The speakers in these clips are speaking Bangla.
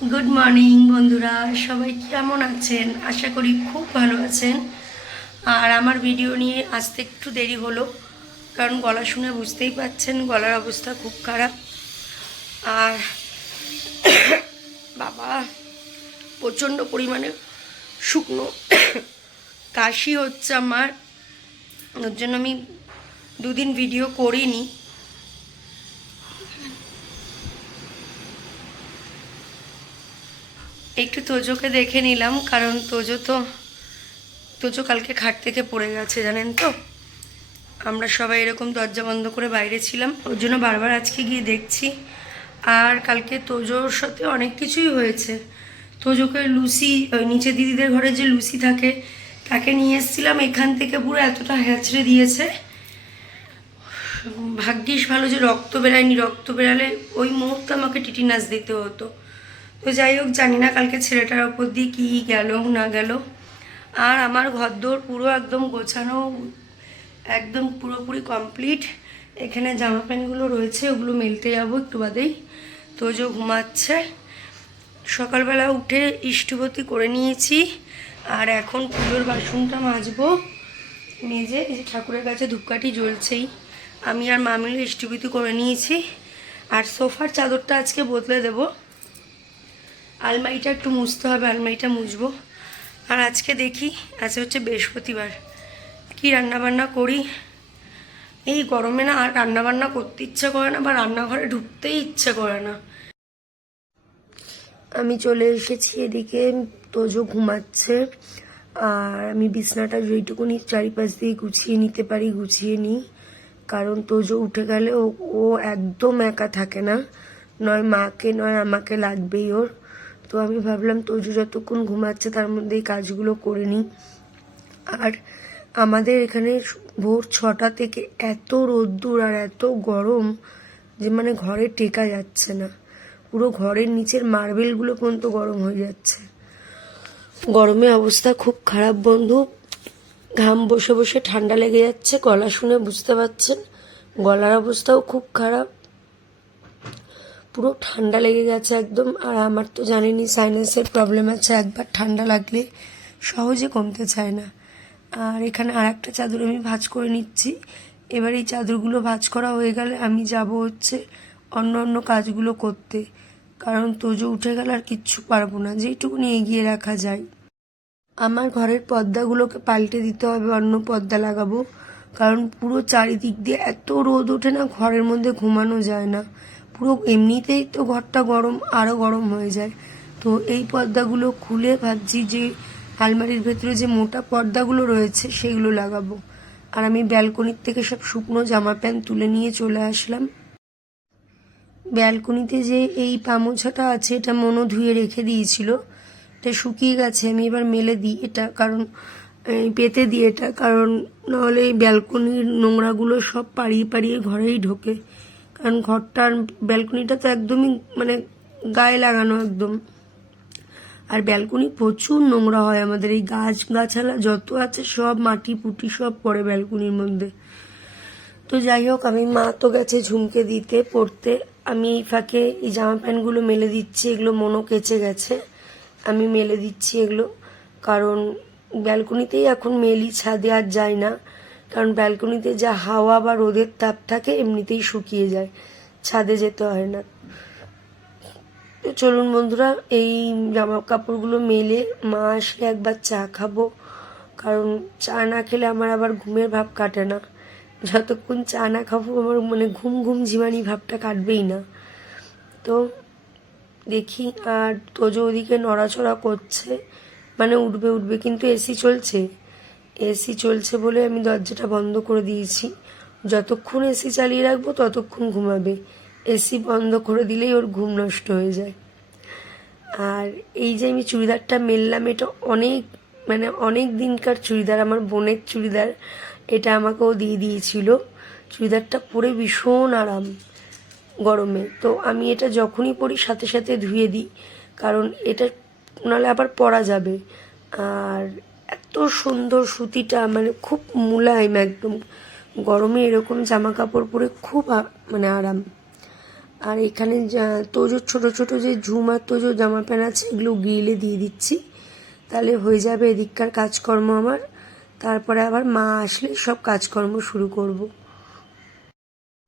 গুড মর্নিং বন্ধুরা, সবাই কেমন আছেন? আশা করি খুব ভালো আছেন। আর আমার ভিডিও নিয়ে আসতে একটু দেরি হলো, কারণ গলা শুনে বুঝতেই পাচ্ছেন গলার অবস্থা খুব খারাপ। আর বাবা, প্রচণ্ড পরিমাণে শুকনো কাশি হচ্ছে আমার, ওর জন্য আমি দুদিন ভিডিও করিনি। একটু তোজোকে দেখে নিলাম, কারণ তোজো কালকে খাট থেকে পড়ে গেছে, জানেন তো। আমরা সবাই এরকম দরজা বন্ধ করে বাইরে ছিলাম, ওর জন্য বারবার আজকে গিয়ে দেখছি। আর কালকে তোজোর সাথে অনেক কিছুই হয়েছে। তোজোকে লুসি, ওই নিচে দিদিদের ঘরে যে লুসি থাকে, তাকে নিয়ে এসেছিলাম, এখান থেকে পুরো এতটা হ্যাঁচড়ে দিয়েছে। ভাগ্যিস ভালো যে রক্ত বেরায়নি, রক্ত বেরালে ওই মুহূর্তে আমাকে টিটিনাস দিতে হতো। তো যাই হোক, জানি না কালকে ছেলেটার ওপর দিয়ে কী গেল না গেল। আর আমার ঘরদোর পুরো একদম গোছানো, একদম পুরোপুরি কমপ্লিট। এখানে জামা প্যান্টগুলো রয়েছে, ওগুলো মেলতে যাবো একটু বাদেই। তোজো ঘুমাচ্ছে। সকালবেলা উঠে ইষ্টভূতি করে নিয়েছি, আর এখন পুজোর বাসনটা মাজবো। মেজে এই যে ঠাকুরের কাছে ধূপকাঠি জ্বলছেই, আমি আর মা মিলে ইষ্টভূতি করে নিয়েছি। আর সোফার চাদরটা আজকে বদলে দেব, আলমারিটা একটু মুছতে হবে, আলমারিটা মুছবো। আর আজকে দেখি, আজকে হচ্ছে বৃহস্পতিবার, কি রান্নাবান্না করি। এই গরমে না আর রান্নাবান্না করতে ইচ্ছে করে না, বা রান্নাঘরে ঢুকতেই ইচ্ছে করে না। আমি চলে এসেছি এদিকে, তোজো ঘুমাচ্ছে। আর আমি বিছনাটা যেইটুকুনি চারিপাশ দিয়ে গুছিয়ে নিতে পারি গুছিয়ে নিই, কারণ তোজো উঠে গেলে ও একদম একা থাকে না, নয় মাকে নয় আমাকে লাগবেই ওর। তো আমি ভাবলাম তোজো যতক্ষণ ঘুমাচ্ছে তার মধ্যে এই কাজগুলো করে নিই। আর আমাদের এখানে ভোর 6টা থেকে এত রোদ্দুর আর এত গরম যে মানে ঘরে টেকা যাচ্ছে না, পুরো ঘরের নিচের মার্বেলগুলো পর্যন্ত গরম হয়ে যাচ্ছে। গরমে অবস্থা খুব খারাপ বন্ধু, ঘাম বসে বসে ঠান্ডা লেগে যাচ্ছে, গলা শুনে বুঝতে পারছেন গলার অবস্থাও খুব খারাপ, পুরো ঠান্ডা লেগে গেছে একদম। আর আমার তো জানেনই সাইনাসের প্রবলেম আছে, একবার ঠান্ডা লাগলে সহজে কমতে চায় না। আর এখানে আর একটা চাদর আমি ভাঁজ করে নিচ্ছি। এবার এই চাদরগুলো ভাঁজ করা হয়ে গেলে আমি যাব হচ্ছে অন্য অন্য কাজগুলো করতে, কারণ তোজো উঠে গেলে আর কিচ্ছু পারবো না, যেইটুকুনি এগিয়ে রাখা যায়। আমার ঘরের পর্দাগুলোকে পাল্টে দিতে হবে, অন্য পর্দা লাগাবো, কারণ পুরো চারিদিক দিয়ে এত রোদ ওঠে না, ঘরের মধ্যে ঘুমানো যায় না। পুরো এমনিতেই তো ঘরটা গরম, আরও গরম হয়ে যায়। তো এই পর্দাগুলো খুলে ভাবছি যে আলমারির ভেতরে যে মোটা পর্দাগুলো রয়েছে সেগুলো লাগাবো। আর আমি ব্যালকনির থেকে সব শুকনো জামা প্যান্ট তুলে নিয়ে চলে আসলাম। ব্যালকনিতে যে এই পামোছাটা আছে, এটা মনো ধুয়ে রেখে দিয়েছিল, এটা শুকিয়ে গেছে। আমি এবার মেলে দিই এটা, কারণ পেতে দিই এটা, কারণ নাহলে এই ব্যালকনির নোংরাগুলো সব পাড়িয়ে পাড়িয়ে ঘরেই ঢোকে। কারণ ঘরটার ব্যালকনিটা তো একদমই মানে গায়ে লাগানো একদম। আর ব্যালকনি প্রচুর নোংরা হয় আমাদের, এই গাছগাছালা যত আছে সব মাটি পুটি সব পড়ে ব্যালকনির মধ্যে। তো যাই হোক, আমি মা তো গেছে ঝুমকে দিতে পড়তে, আমি এই ফাঁকে এই জামা প্যান্টগুলো মেলে দিচ্ছি। এগুলো মনো কেচে গেছে, আমি মেলে দিচ্ছি এগুলো, কারণ ব্যালকনিতেই এখন মেলি, ছাদে আর যায় না, কারণ ব্যালকনিতে যা হাওয়া বা রোদের তাপ থাকে এমনিতেই শুকিয়ে যায়, ছাদে যেতে হয় না। তো চলুন বন্ধুরা, এই জামা কাপড়গুলো মেলে মা আসলে একবার চা খাবো, কারণ চা না খেলে আমার আবার ঘুমের ভাব কাটে না। যতক্ষণ চা না খাবো আমার মানে ঘুম ঘুম ঝিমানি ভাবটা কাটবেই না। তো দেখি, আর তোজো ওদিকে নড়াচড়া করছে, মানে উঠবে উঠবে, কিন্তু এসি চলছে বলে আমি দরজাটা বন্ধ করে দিয়েছি। যতক্ষণ এসি চালিয়ে রাখবো ততক্ষণ ঘুমাবে, এসি বন্ধ করে দিলেই ওর ঘুম নষ্ট হয়ে যায়। আর এই যে আমি চুড়িদারটা মেললাম, এটা অনেক দিনকার চুড়িদার, আমার বোনের চুড়িদার, এটা আমাকেও দিয়ে দিয়েছিল। চুড়িদারটা পরে ভীষণ আরাম গরমে, তো আমি এটা যখনই পরি সাথে সাথে ধুয়ে দিই, কারণ এটা নাহলে আবার পরা যাবে। আর এত সুন্দর সুতিটা, মানে খুব মুলায়ম একদম, গরমে এরকম জামা কাপড় পরে খুব মানে আরাম। আর এখানে তোজোর ছোট ছোট যে ঝুমার তোজো জামা প্যান্ট আছে এগুলো গ্রিলে দিয়ে দিচ্ছি, তাহলে হয়ে যাবে এদিককার কাজকর্ম আমার। তারপরে আবার মা আসলে সব কাজকর্ম শুরু করব।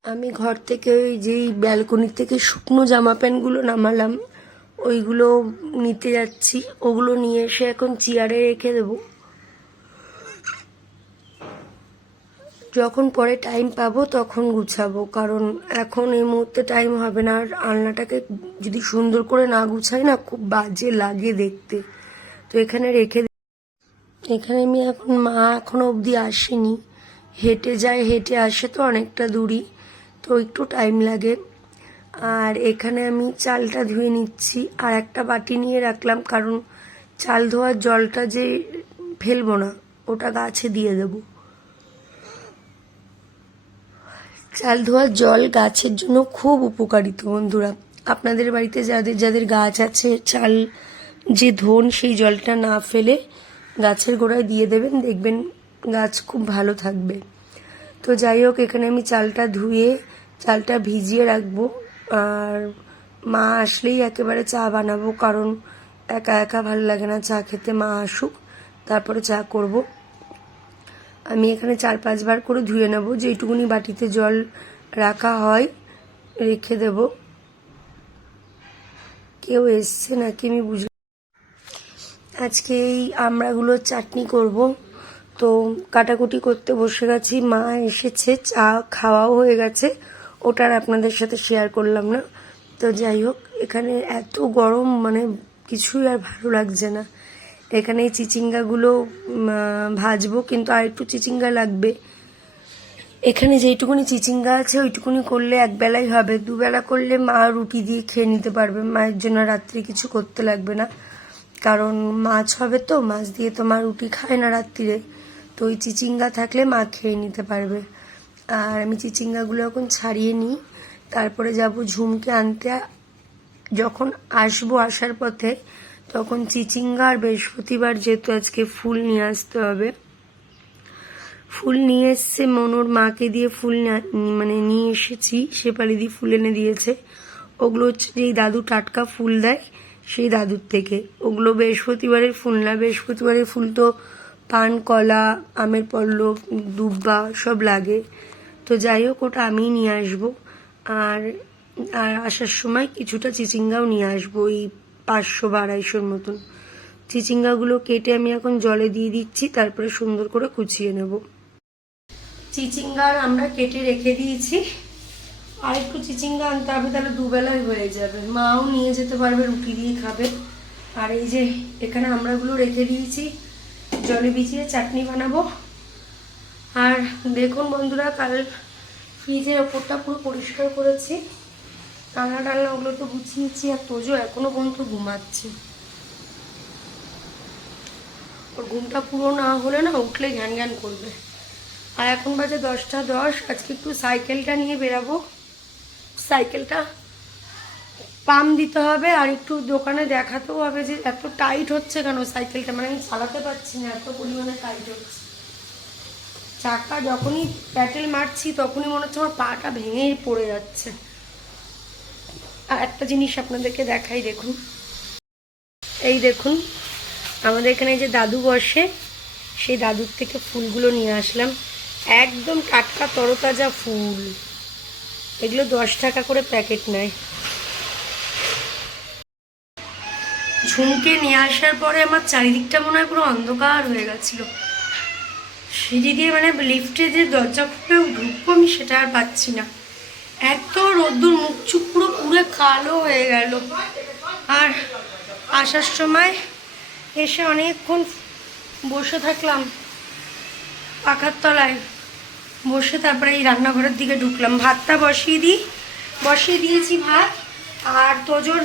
আমি ঘর থেকে ওই যেই ব্যালকনি থেকে শুকনো জামা প্যান্টগুলো নামালাম ওইগুলো নিতে যাচ্ছি, ওগুলো নিয়ে এসে এখন চেয়ারে রেখে দেবো। যখন পরে টাইম পাবো তখন গুছাবো, কারণ এখন এই মুহূর্তে টাইম হবে না। আর আলনাটাকে যদি সুন্দর করে না গুছাই না খুব বাজে লাগে দেখতে। তো এখানে রেখে এখানে আমি এখন মা এখনো অবধি আসেনি, হেঁটে যায় হেঁটে আসে তো অনেকটা দূরই, তো একটু টাইম লাগে। আর এখানে আমি চালটা ধুয়ে নিচ্ছি, আর একটা বাটি নিয়ে রাখলাম কারণ চাল ধোয়ার জলটা যে ফেলবো না ওটা গাছে দিয়ে দেবো। চাল ধোয়ার জল গাছের জন্য খুব উপকারিত বন্ধুরা। আপনাদের বাড়িতে যাদের যাদের গাছ আছে চাল যে ধোন সেই জলটা না ফেলে গাছের গোড়ায় দিয়ে দেবেন, দেখবেন গাছ খুব ভালো থাকবে। তো যাই হোক এখানে আমি চালটা ধুয়ে চালটা ভিজিয়ে রাখবো, আর মা আসলেই একেবারে চা বানাবো, কারণ একা একা ভালো লাগে না চা খেতে। মা আসুক তারপরে চা করব। আমি এখানে 4-5 বার করে ধুয়ে নেব, যেইটুকুনি বাটিতে জল রাখা হয় রেখে দেব। কেউ এসছে নাকি আমি বুঝলাম। আজকে এই আমড়াগুলোর চাটনি করব, তো কাটাকুটি করতে বসে গেছি। মা এসেছে, চা খাওয়াও হয়ে গেছে, ওটার আপনাদের সাথে শেয়ার করলাম না। তো যাই হোক এখানে এত গরম মানে কিছুই আর ভালো লাগছে না। এখানে এই চিচিঙ্গাগুলো ভাজবো, কিন্তু আর একটু চিচিঙ্গা লাগবে। এখানে যেইটুকুনি চিচিঙ্গা আছে ওইটুকুনি করলে একবেলাই হবে, দুবেলা করলে মা রুটি দিয়ে খেয়ে নিতে পারবে। মায়ের জন্য রাত্রে কিছু করতে লাগবে না, কারণ মাছ হবে তো, মাছ দিয়ে তো মা রুটি খায় না রাত্রিরে। তো ওই চিচিঙ্গা থাকলে মা খেয়ে নিতে পারবে। আর আমি চিচিঙ্গাগুলো এখন ছাড়িয়ে নিই, তারপরে যাব ঝুমকে আনতে। যখন আসবো আসার পথে তখন চিচিঙ্গা আর বৃহস্পতিবার যেহেতু আজকে ফুল নিয়ে আসতে হবে, ফুল নিয়ে এসছে মনোর মাকে দিয়ে ফুল মানে নিয়ে এসেছি, শেফালি দি ফুল এনে দিয়েছে। ওগুলো হচ্ছে যেই দাদু টাটকা ফুল দেয় সেই দাদুর থেকে, ওগুলো বৃহস্পতিবারের ফুল না। বৃহস্পতিবারের ফুল তো পান, কলা, আমের পল্লব, দুব্বা সব লাগে। তো যাই হোক ওটা আমিই নিয়ে আসবো। আর আসার সময় কিছুটা চিচিঙ্গাও নিয়ে আসবো, ওই 500 বা 250 মতন। চিচিঙ্গাগুলো কেটে আমি এখন জলে দিয়ে দিচ্ছি, তারপরে সুন্দর করে কুচিয়ে নেব। চিচিঙ্গা আমরা কেটে রেখে দিয়েছি, আর একটু চিচিঙ্গা আনতে হবে, তাহলে দুবেলায় হয়ে যাবে। মাও নিয়ে যেতে পারবে, রুটি দিয়ে খাবে। আর এই যে এখানে আমড়াগুলো রেখে দিয়েছি, জলে ভিজিয়ে চাটনি বানাবো। আর দেখুন বন্ধুরা, কাল ফ্রিজের ওপরটা পুরো পরিষ্কার করেছি, রান্না টান্না ওগুলো তো গুছিয়েছি। আর তোজো এখনো পর্যন্ত ঘুমাচ্ছে, ওর ঘুমটা পুরো না হলে না উঠলে ঘ্যান ঘ্যান করবে। আর এখন বাজে 10টা 10। আজকে একটু সাইকেলটা নিয়ে বেরাবো, সাইকেলটা পাম্প দিতে হবে, আর একটু দোকানে দেখাতেও হবে যে এত টাইট হচ্ছে কেন সাইকেলটা, মানে আমি চালাতে পারছি না, এত পরিমাণে টাইট হচ্ছে। চাকা যখনই প্যাডেল মারছি তখনই মনে হচ্ছে আমার পাটা ভেঙেই পড়ে যাচ্ছে। আর একটা জিনিস আপনাদেরকে দেখাই, দেখুন এই দেখুন আমাদের এখানে যে দাদু বসে সেই দাদুর থেকে ফুলগুলো নিয়ে আসলাম, একদম টাটকা তরতাজা ফুল। এগুলো 10 টাকা করে প্যাকেট নেয়। ঝুমকে নিয়ে আসার পরে আমার চারিদিকটা মনে হয় পুরো অন্ধকার হয়ে গেছিল। সিঁড়ি দিয়ে মানে লিফটে যে দরজা খুলে ঢুকবো আমি সেটা আর পাচ্ছি না, এত রোদ্দুর, মুখ চুপ পুরো পুরো কালো হয়ে গেল। আর আসার সময় এসে অনেকক্ষণ বসে থাকলাম পাখার তলায় বসে, তারপরে এই রান্নাঘরের দিকে ঢুকলাম। ভাতটা বসিয়ে দিয়েছি ভাত, আর তোজোর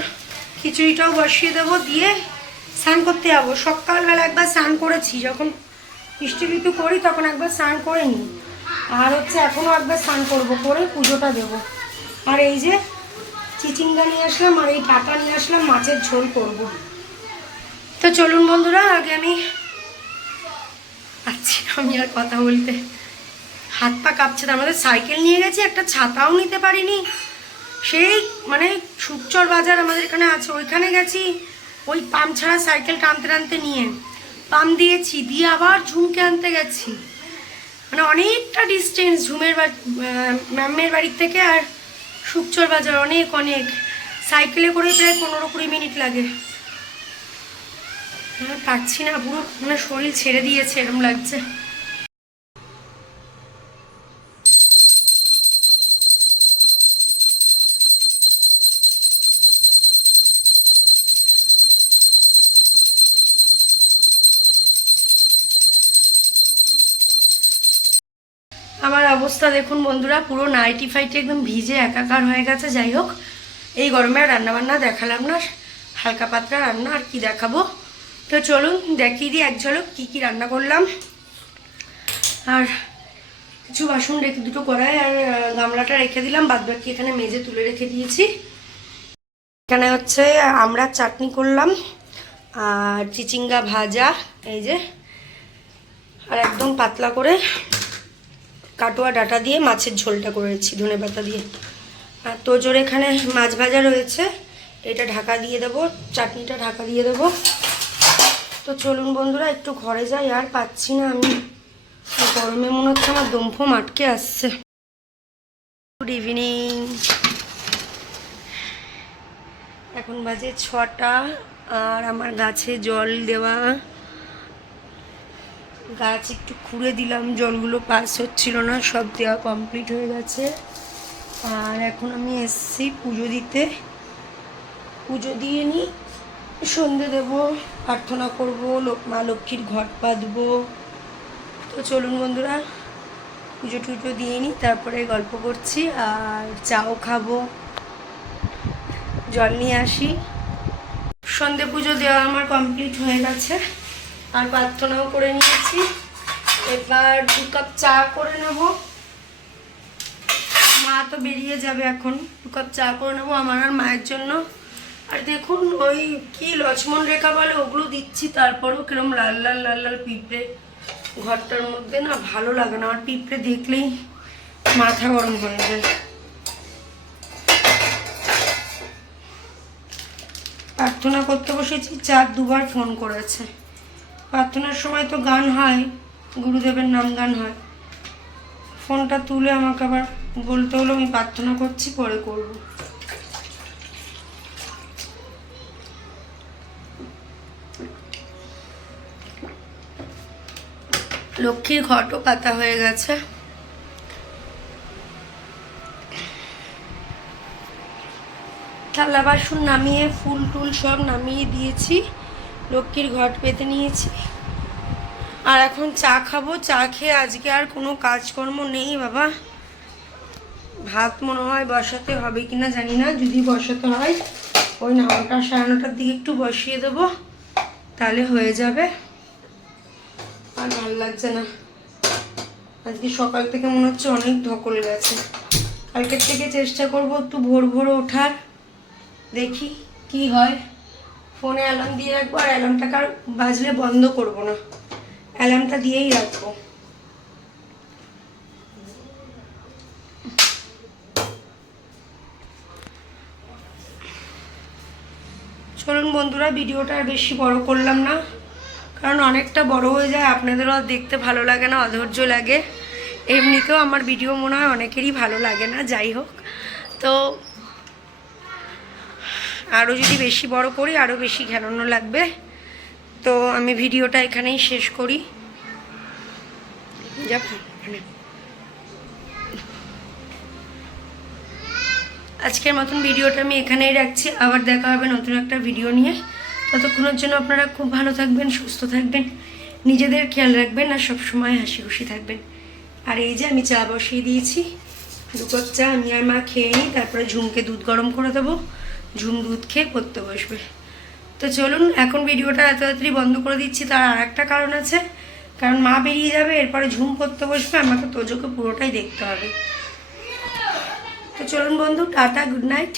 খিচুড়িটাও বসিয়ে দেবো, দিয়ে স্নান করতে যাবো। সকালবেলা একবার স্নান করেছি, যখন ইষ্টবিটু করি তখন একবার স্নান করে নিই, আর হচ্ছে এখনও একবার স্নান করবো, করে পুজোটা দেবো। আর এই যে চিচিঙ্গা নিয়ে আসলাম, আর এই ডাটা নিয়ে আসলাম, মাছের ঝোল করব। তো চলুন বন্ধুরা, আগে আমি আর কথা বলতে হাত পা কাঁপছে। তার মধ্যে সাইকেল নিয়ে গেছি, একটা ছাতাও নিতে পারিনি, সেই মানে সুকচর বাজার আমাদের এখানে আছে, ওইখানে গেছি ওই পাম্প ছাড়া সাইকেল টানতে টানতে নিয়ে পাম্প দিয়েছি, দিয়ে আবার ঝুমকে আনতে গেছি, মানে অনেকটা ডিস্টেন্স ঝুমের ম্যামের বাড়ির থেকে আর সুকচর বাজার অনেক অনেক, সাইকেলে করে প্রায় 15-20 মিনিট লাগে। পারছি না, পুরো মানে শরীর ছেড়ে দিয়েছে এরকম লাগছে। আমার অবস্থা দেখুন বন্ধুরা, পুরো নাইটি ফাইটি একদম ভিজে একাকার হয়ে গেছে। যাই হোক, এই গরমে আর রান্নাবান্না দেখালাম না, হালকা পাতলা রান্না আর কি দেখাবো। তো চলুন দেখিয়ে দিই এক ঝলক কী কী রান্না করলাম। আর কিছু বাসন রেখে, দুটো কড়াই আর গামলাটা রেখে দিলাম, বাদ বাকি এখানে মেজে তুলে রেখে দিয়েছি। এখানে হচ্ছে আমরা চাটনি করলাম আর চিচিঙ্গা ভাজা, এই যে, আর একদম পাতলা করে কাটোয়া ডাঁটা দিয়ে মাছের ঝোলটা করেছি ধনেপাতা দিয়ে। আর তোজোর এখানে মাছ ভাজা রয়েছে, এটা ঢাকা দিয়ে দেবো, চাটনিটা ঢাকা দিয়ে দেবো। তো চলুন বন্ধুরা একটু ঘরে যাই, আর পাচ্ছি না আমি, গরমে মনে হচ্ছে আমার দমফম আটকে আসছে। গুড ইভিনিং, এখন বাজে 6টা, আর আমার গাছে জল দেওয়া, গাছ একটু খুঁড়ে দিলাম, জলগুলো পাস হচ্ছিল না, সব দেওয়া কমপ্লিট হয়ে গেছে। আর এখন আমি এসছি পুজো দিতে, পুজো দিয়ে নিই, সন্ধে দেবো, প্রার্থনা করবো, মা লক্ষ্মীর ঘট পাতবো। তো চলুন বন্ধুরা পুজো টুজো দিয়ে নিই, তারপরে গল্প করছি আর চাও খাবো, জল নিয়ে আসি। সন্ধে পুজো দেওয়া আমার কমপ্লিট হয়ে গেছে, আর প্রার্থনাও করে নিয়েছি। এবার 2 কাপ চা করে নেব, মা তো বেরিয়ে যাবে এখন, 2 কাপ চা করে নেবো আমার আর মায়ের জন্য। আর দেখুন ওই কি লক্ষ্মণ রেখা বলে ওগুলো দিচ্ছি, তারপরেও কিরম লাল লাল লাল লাল পিঁপড়ে ঘরটার মধ্যে, না ভালো লাগে না, আমার পিঁপড়ে দেখলেই মাথা গরম হয়ে যায়। প্রার্থনা করতে বসেছি, 4-2 বার ফোন করেছে। প্রার্থনার সময় তো গান হয়, গুরুদেবের নাম গান হয়, ফোনটা তুলে আমাকে আবার বলতে হলো আমি প্রার্থনা করছি, পরে করব। লক্ষ্মীর ঘটও পাতা হয়ে গেছে। থালা বাসন নামিয়ে, ফুল টুল সব নামিয়ে দিয়েছি, লক্ষ্মীর ঘট পেতে নিয়েছি। আর এখন চা খাবো, চা খেয়ে আজকে আর কোনো কাজকর্ম নেই বাবা। ভাত মনে হয় বসাতে হবে কিনা জানি না, যদি বসাতে হয় ওই 9টা 9:30টার দিকে একটু বসিয়ে দেবো, তাহলে হয়ে যাবে। আর ভালো লাগছে না, আজকে সকাল থেকে মনে হচ্ছে অনেক ধকল গেছে। কালকের থেকে চেষ্টা করবো একটু ভোর ভোর ওঠার, দেখি কি হয়। ফোনে অ্যালার্ম দিয়ে রাখবো, আর অ্যালার্মটাকে আর বাজলে বন্ধ করব না, অ্যালার্মটা দিয়েই রাখবো। চলুন বন্ধুরা ভিডিওটা আর বেশি বড় করলাম না, কারণ অনেকটা বড় হয়ে যায়, আপনাদেরও আর দেখতে ভালো লাগে না, অধৈর্য লাগে। এমনিতেও আমার ভিডিও মনে হয় অনেকেরই ভালো লাগে না। যাই হোক, তো আরও যদি বেশি বড় করি আরও বেশি ঘেরানো লাগবে। তো আমি ভিডিওটা এখানেই শেষ করি। আজকের মতন ভিডিওটা আমি এখানেই রাখছি, আবার দেখা হবে নতুন একটা ভিডিও নিয়ে। ততক্ষণের জন্য আপনারা খুব ভালো থাকবেন, সুস্থ থাকবেন, নিজেদের খেয়াল রাখবেন, আর সবসময় হাসি খুশি থাকবেন। আর এই যে আমি চা বসিয়ে দিয়েছি, 2 কাপ চা আমি আর মা খেয়ে নিই, তারপরে ঝুমকে দুধ গরম করে দেবো, ঝুম দুধ খেয়ে পড়তে বসবে। তো চলুন এখন ভিডিওটা এত তাড়াতাড়ি বন্ধ করে দিচ্ছি, তার আর একটা কারণ আছে, কারণ মা বেরিয়ে যাবে, এরপরে ঝুম পড়তে বসবে, আমাকে তোজোকে পুরোটাই দেখতে হবে। তো চলুন বন্ধু, টাটা, গুড নাইট।